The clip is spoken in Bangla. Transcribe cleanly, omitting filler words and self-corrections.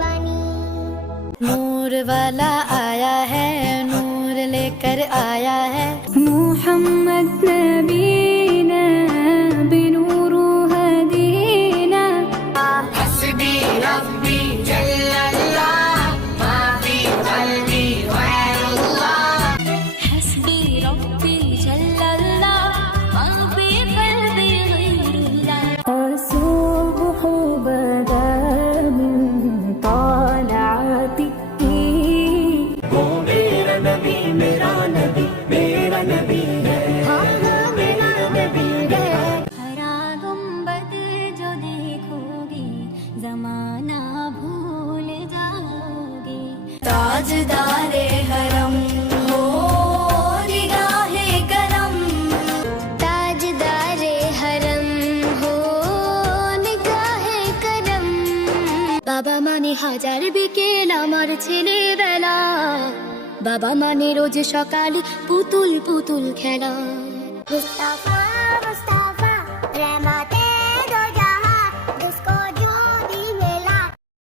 पानी। नूर वाला आया है, नूर लेकर आया है। मुहम्मद नबीना बिनूरु हदीना। हस्बी रब्बी जल्लल्लाह, मा फी क़ल्बी गैरुल्लाह। हस्बी रब्बी जल्लल्लाह, मा फी क़ल्बी गैरुल्लाह। الصبح بدا من طلعته। वो मेरा नबी मेरा नबी मेरा नबी है। मेरा नबी है। हरा गुंबद जो देखोगी जमाना भूल जाओगी। ताजदारे हरम हो निगाहे करम। ताजदारे हरम हो निगाहे करम। বাবা মানে হাজার বিকেল আমার ছেলেবেলা। বাবা মানে রোজ সকাল পুতুল পুতুল খেলা। मुस्तफा